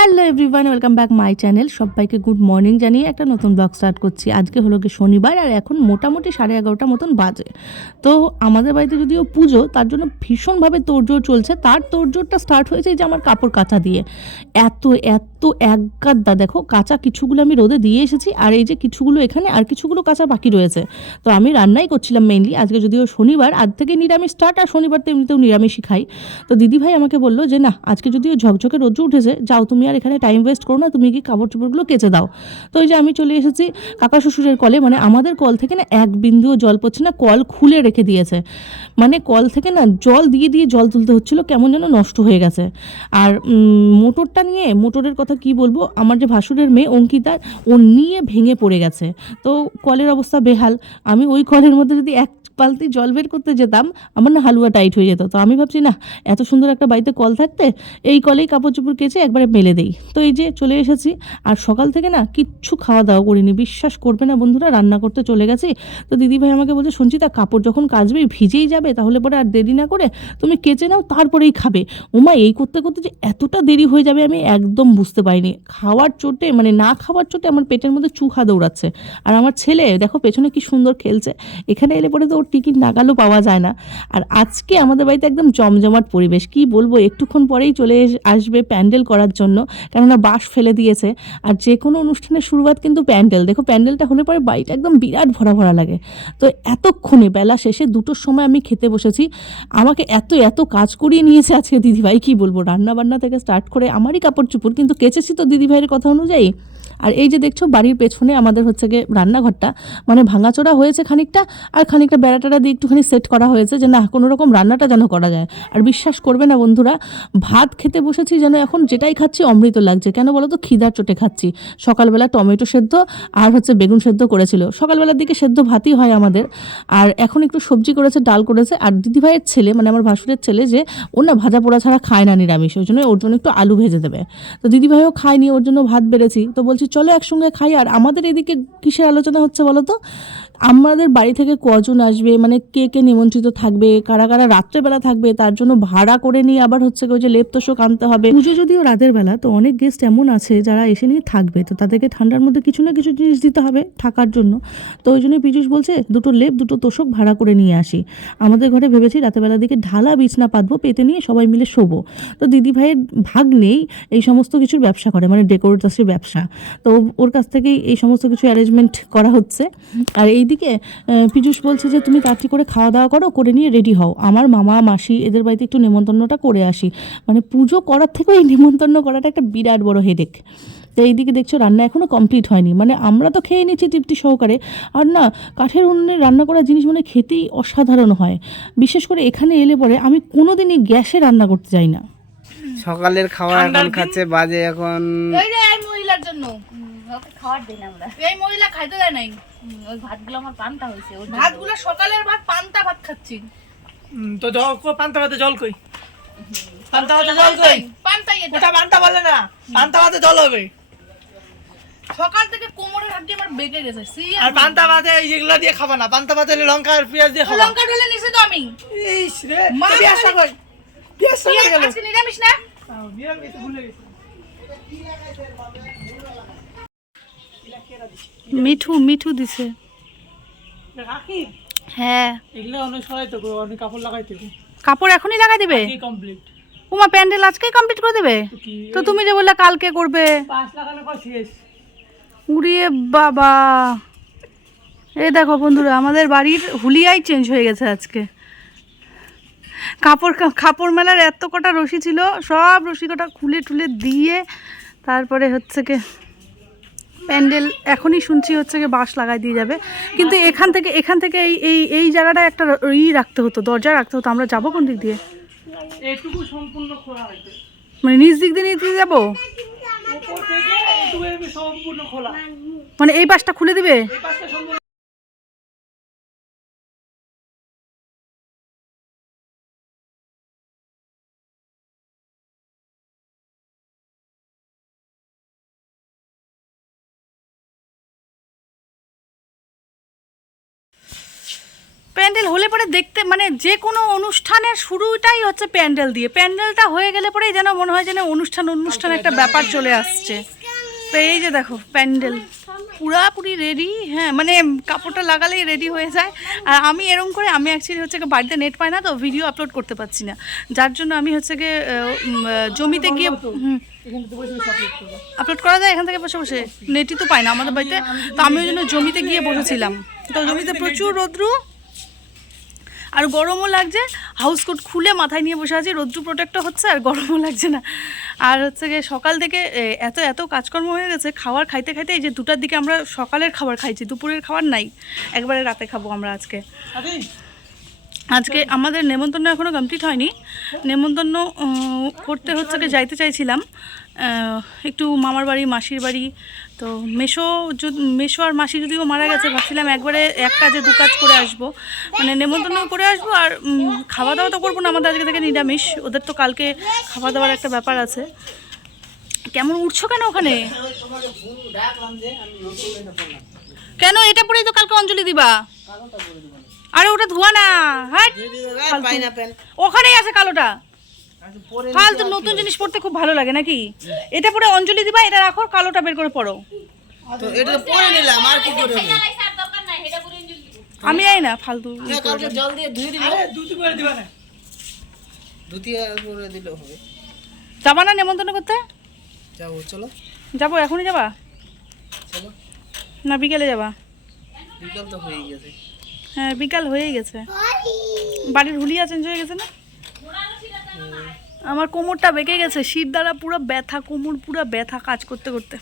Hello everyone, welcome back my channel. সবাইকে good morning জানিয়ে একটা নতুন ব্লগ স্টার্ট করছি। আজকে হলো কি শনিবার আর এখন মোটামুটি সাড়ে এগারোটা মতন বাজে। তো আমাদের বাড়িতে যদিও পুজো, তার জন্য ভীষণভাবে তোড়জোড় চলছে। তার তোড়জোড়টা স্টার্ট হয়েছে যে আমার কাপড় কাচা দিয়ে। এত এত এক গাদ্দা দেখো, কাঁচা কিছুগুলো আমি রোদে দিয়ে এসেছি। আর এই যে কিছুগুলো এখানে আর কিছুগুলো কাঁচা বাকি রয়েছে। তো আমি রান্নাই করছিলাম মেইনলি আজকে যদিও শনিবার, আজ থেকে নিরামিষ স্টার্ট। আর শনিবার তো এমনিতেও নিরামিষই খাই। তো দিদিভাই আমাকে বলল যে, না, আজকে যদিও ঝকঝকে রোদ্র উঠেছে, যাও তুমি আর এখানে টাইম ওয়েস্ট করো না, তুমি কি কাপড় চোপড়গুলো কেচে দাও। তো ওই যে আমি চলে এসেছি কাকা শ্বশুরের কলে মানে আমাদের কল থেকে না এক বিন্দুও জল পড়ছে না, কল খুলে রেখে দিয়েছে। মানে কল থেকে না জল দিয়ে দিয়ে জল তুলতে হচ্ছিল, কেমন যেন নষ্ট হয়ে গেছে। আর মোটরটা নিয়ে, মোটরের কথা কি বলব, আমার যে ভাসুরের মেয়ে অঙ্কিতা, ও নিয়ে ভেঙে পড়ে গেছে। তো কলের অবস্থা বেহাল। আমি ওই কলের মধ্যে যদি এক বালতি জল বের করতে যেতাম, আমার না হালুয়া টাইট হয়ে যেত। তো আমি ভাবছি, না, এত সুন্দর একটা বাড়িতে কল থাকতে, এই কলেই কাপড় চোপড় কেচে একবারে মেলে দেই। তো এই যে চলে এসেছি, আর সকাল থেকে না কিচ্ছু খাওয়া দাওয়া করিনি। বিশ্বাস করবে না বন্ধুরা, রান্না করতে চলে গেছি। তো দিদিভাই আমাকে বলছে, সঞ্চিতা, কাপড় যখন কাচবেই ভিজেই যাবে, তাহলে পরে আর দেরি না করে তুমি কেচে নাও, তারপরেই খাবে। ওমা, এই করতে করতে যে এতটা দেরি হয়ে যাবে আমি একদম বুঝতে পারিনি। খাওয়ার চোটে মানে না খাওয়ার চোটে আমার পেটের মধ্যে চুহা দৌড়াচ্ছে। আর আমার ছেলে, দেখো পেছনে কি সুন্দর খেলছে। এখানে এলে পরে তো ওর টিকিট নাগালও পাওয়া যায় না। আর আজকে আমাদের বাড়িতে একদম জমজমাট পরিবেশ। কি বলব? একটুক্ষণ পরেই চলে আসবে প্যান্ডেল করার জন্য। কেননা বাঁশ ফেলে দিয়েছে। আর যে কোনো অনুষ্ঠানের শুরুয়াত কিন্তু প্যান্ডেল। দেখো, প্যান্ডেলটা হলে পরে বাড়িটা একদম বিরাট ভরা ভরা লাগে। তো এতক্ষণে, বেলা শেষে দুটোর সময় আমি খেতে বসেছি। আমাকে এত এত কাজ করিয়ে নিয়েছে আজকে দিদিভাই। কি বলব? রান্না বান্না থেকে স্টার্ট করে আমারই কাপড় চুপড়। কিন্তু কেচেছি তো দিদিভাইয়ের কথা অনুযায়ী। আর এই যে দেখছ, বাড়ির পেছনে আমাদের হচ্ছে গিয়ে রান্নাঘরটা মানে ভাঙাচোরা হয়েছে খানিকটা, আর খানিকটা বেড়াটারা দিয়ে একটুখানি সেট করা হয়েছে যে না, কোনো রকম রান্নাটা যেন করা যায়। আর বিশ্বাস করবে না বন্ধুরা, ভাত খেতে বসেছি যেন এখন যেটাই খাচ্ছি অমৃত লাগছে। কেন বলো তো খিদার চোটে খাচ্ছি। সকালবেলা টমেটো সেদ্ধ আর হচ্ছে বেগুন সেদ্ধ করেছিল। সকালবেলার দিকে সেদ্ধ ভাতই হয় আমাদের। আর এখন একটু সবজি করেছে, ডাল করেছে। আর দিদিভাইয়ের ছেলে মানে আমার ভাসুরের ছেলে যে ও না ভাজা পোড়া ছাড়া খায় না নিরামিষ। ওই জন্য ওর জন্য একটু আলু ভেজে দেবে। তো দিদিভাইও খায়নি, ওর জন্য ভাত বেড়েছি। তো বলছি চলো একসঙ্গে খাই। আর আমাদের এদিকে কিসের আলোচনা হচ্ছে বলো তো? আমাদের বাড়ি থেকে কজন আসবে? মানে কে কে নিমন্ত্রিত থাকবে? কারা কারা রাত্রেবেলা থাকবে? তার জন্য ভাড়া করে নিয়ে আবার হচ্ছে ওই যে লেপ তোষক আনতে হবে। পুজো যদিও রাতের বেলা, তো অনেক গেস্ট এমন আছে যারা এসে নিয়ে থাকবে, তো তাদেরকে ঠান্ডার মধ্যে কিছু না কিছু জিনিস দিতে হবে থাকার জন্য। তো ওই জন্য পীযুষ বলছে, দুটো লেপ, দুটো তোষক ভাড়া করে নিয়ে আসি। আমাদের ঘরে ভেবেছি রাতের বেলার দিকে ঢালা বিছনা পাতবো, পেতে নিয়ে সবাই মিলে শোবো। তো দিদি ভাইয়ের ভাগ নেই, এই সমস্ত কিছুর ব্যবসা করে মানে ডেকোরেটার্সের ব্যবসা। তো ওর কাছ থেকেই এই সমস্ত কিছু অ্যারেঞ্জমেন্ট করা হচ্ছে। আর এইদিকে আহ, পীযূষ বলছে যে তুমি তাড়াতাড়ি করে খাওয়া দাওয়া করো করে নিয়ে রেডি হও। আমার মামা মাসি এদের বাড়িতে একটু নেমন্তন্নটা করে আসি। মানে পুজো করার থেকেও এই নেমন্তন্ন করাটা একটা বিরাট বড় হেডেক তো এইদিকে দেখছ রান্না এখনও কমপ্লিট হয়নি। মানে আমরা তো খেয়ে নিচ্ছি তৃপ্তি সহকারে। আর না কাঠের উনুনে রান্না করা জিনিস মানে খেতেই অসাধারণ হয়। বিশেষ করে এখানে এলে পরে আমি কোনোদিনই গ্যাসে রান্না করতে যাই না। সকালের খাওয়া এখন খাচ্ছে বাজে এখন এই মহিলার জন্য। খাওয়ার দিন আমরা। এই মহিলা খাইতে দেয় নাই। ওই ভাতগুলো আমার পান্তা হয়েছে জন্য। ভাতগুলো সকালের ভাত পান্তা ভাত খাচ্ছি। তো জল পান্তা ভাতে জল কই? পান্তা ভাতে জল কই? পান্তাই এটা। ওটা পান্তা বলে না পান্তা ভাতে জল হবে। সকাল থেকে কোমরের হাড্ডি আমার বেঁকে গেছে আর পান্তা ভাতে এই যেগুলো দিয়ে খাবা না পান্তা ভাতে হলে লঙ্কা আর পেঁয়াজ দিয়ে খাবা। লঙ্কা ঢেলে নিছি তো আমি। ইস রে পেঁয়াজটা কই? পেঁয়াজটা পেঁয়াজ গেল? আজকে নিরামিষ না? গেছে, ভুলে গেছি। মিঠু মিঠু দিছে। হ্যাঁ। এগুলো অনেক সবাই তো অনেক কাপড় লাগাইতে কাপড় এখনই লাগাই দিবে? কমপ্লিট উমা প্যান্ডেল আজকেই কমপ্লিট করে দেবে? তো তুমি যে বললে কালকে করবে। উড়িয়ে বাবা। এই দেখো বন্ধুরা আমাদের বাড়ির হুলিয়াই চেঞ্জ হয়ে গেছে আজকে। কাপড় কাপড় মেলার এত কটা রশি ছিল সব রশি কটা খুলে টুলে দিয়ে তারপরে হচ্ছে কি প্যান্ডেল এখনই শুনছি হচ্ছে গিয়ে বাঁশ লাগাই দিয়ে যাবে। কিন্তু এখান থেকে এখান থেকে এই এই এই জায়গাটা একটা ই রাখতে হতো দরজা রাখতে হতো। আমরা যাব কোন দিক দিয়ে? এইটুকু সম্পূর্ণ খোলা হয়েছে। মানে নিজ দিক দিয়ে নিতে যাব? মানে এই পাশটা খুলে দিবে? প্যান্ডেল হলে পরে দেখতে মানে যে কোনো অনুষ্ঠানের শুরুটাই হচ্ছে প্যান্ডেল দিয়ে। প্যান্ডেলটা হয়ে গেলে পরেই যেন মনে হয় যেন অনুষ্ঠান অনুষ্ঠান একটা ব্যাপার চলে আসছে। তো এই যে দেখো প্যান্ডেল। পুরাপুরি রেডি হ্যাঁ মানে কাপড়টা লাগালেই রেডি হয়ে যায়। আর আমি এরকম করে আমি অ্যাকচুয়ালি হচ্ছে বাড়িতে নেট পাই না তো ভিডিও আপলোড করতে পারছি না। যার জন্য আমি হচ্ছে গিয়ে জমিতে গিয়ে। আপলোড করা যায় এখান থেকে বসে বসে। নেটই তো পাই না আমাদের বাড়িতে। তো আমি ওই জন্য জমিতে গিয়ে বসেছিলাম। তো জমিতে প্রচুর রোদ্রু। আর গরমও লাগছে হাউস কোট খুলে মাথায় নিয়ে বসে আছি রোদ্রু প্রোটেক্টও হচ্ছে আর গরমও লাগছে না। আর হচ্ছে গিয়ে সকাল থেকে এত এত কাজকর্ম হয়ে গেছে খাবার খাইতে খাইতে এই যে দুটার দিকে আমরা সকালের খাবার খাইছি, দুপুরের খাবার নাই, একবারে রাতে খাব আমরা আজকে। আজকে আমাদের নেমন্তন্ন এখনও কমপ্লিট হয়নি। নেমন্তন্ন করতে হচ্ছে কি যাইতে চাইছিলাম। একটু মামার বাড়ি, মাসির বাড়ি। তো মেশো মেশো আর মাসি যদিও মারা গেছে, ভাবছিলাম একবারে এক কাজে দু কাজ করে আসব। মানে নেমন্তন্ন করে আসব আর খাওয়া দাওয়া তো করব না আমাদের আজকে থেকে নিরামিষ। ওদের তো কালকে খাওয়া দাওয়ার একটা ব্যাপার আছে। কেমন উঠছো কেন ওখানে? কেন এটা পরেই তো কালকে অঞ্জলি দিবা? আরে ওটা ধোয়া না। হ্যাঁ ওখানেই আছে কালোটা। ফালতু নতুন জিনিস পড়তে খুব ভালো লাগে নাকি? এটা পরে অঞ্জলি দিবা এটা রাখো কালোটা বের করে পড়ো। এটা পরে নিলাম আর কি করে আমি যাই না ফালতু। জল দিয়ে ধুয়ে দিলে দুটি করে দিবা না। ধুতি করে দিলে হবে। যাবা না নেমন্তন্ন করতে? যাব চলো। যাব এখনই যাবা? চলো। না বিকেলে যাবা। বিকাল তো হয়ে গেছে। হ্যাঁ বিকাল হয়েই গেছে। বাড়ির হুলিয়া চেঞ্জ হয়ে গেছে না? আমার কোমরটা বেঁকে গেছে শীত দ্বারা পুরো ব্যথা, কোমর পুরো ব্যথা কাজ করতে করতে।